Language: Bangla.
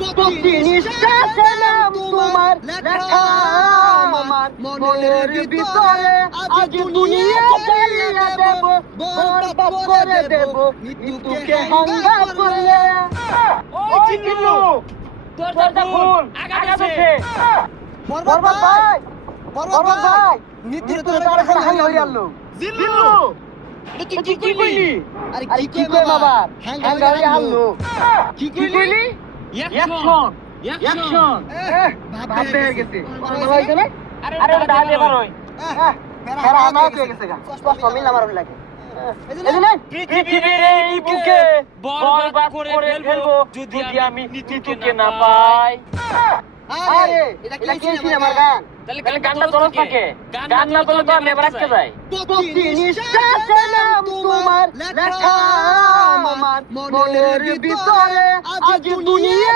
প্রতি নিঃশ্বাসে নাম তোমার লেখা আমার মনের ভিতরে আজ দুনিয়া জ্বালিয়ে দেব বরবাদ করে দেব মৃত্যুকে হাঙ্গা করলে ওই চিল্লু দরজা খুল আগাছে বরবাদ ভাই মৃত্যুর তোরে তার হাঙ্গা হয়ে গেল জিল্লু এটা তুই কি কইলি আরে কি কই বাবা হাঙ্গা হয়ে গেল কি কইলি অ্যাকশন ভাবতে হয়ে গেছে হইছে না আরে ওটা দে বার হই ফেরা না হয়ে গেছে গা কষ্ট মিল আমার লাগে এদিকে পৃথিবীর এই বুকে বরবাদ করে ফেলবো যদি আমি মৃত্যুকে না পাই আরে এটা কি সিনেমার গান তাহলে গানটা তোরস থাকে গান না তোলে তো নেবার রাখতে যাই প্রতি নিঃশ্বাসে নাম তোমার লেখা আমার মনের ভিতরে আজ দুনিয়া